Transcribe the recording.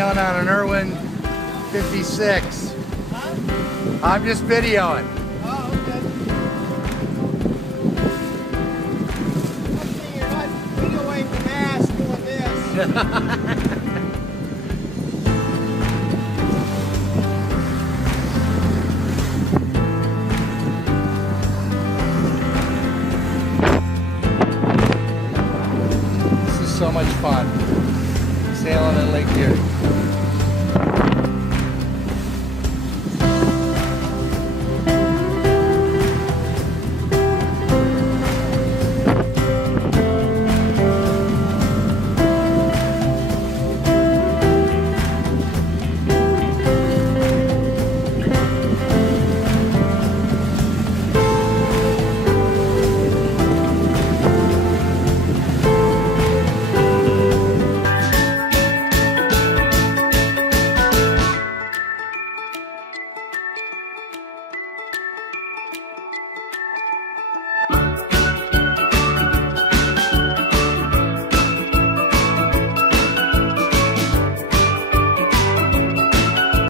sailing on an Irwin 56. Huh? I'm just videoing. Oh, okay. You're not videoing the mast doing this.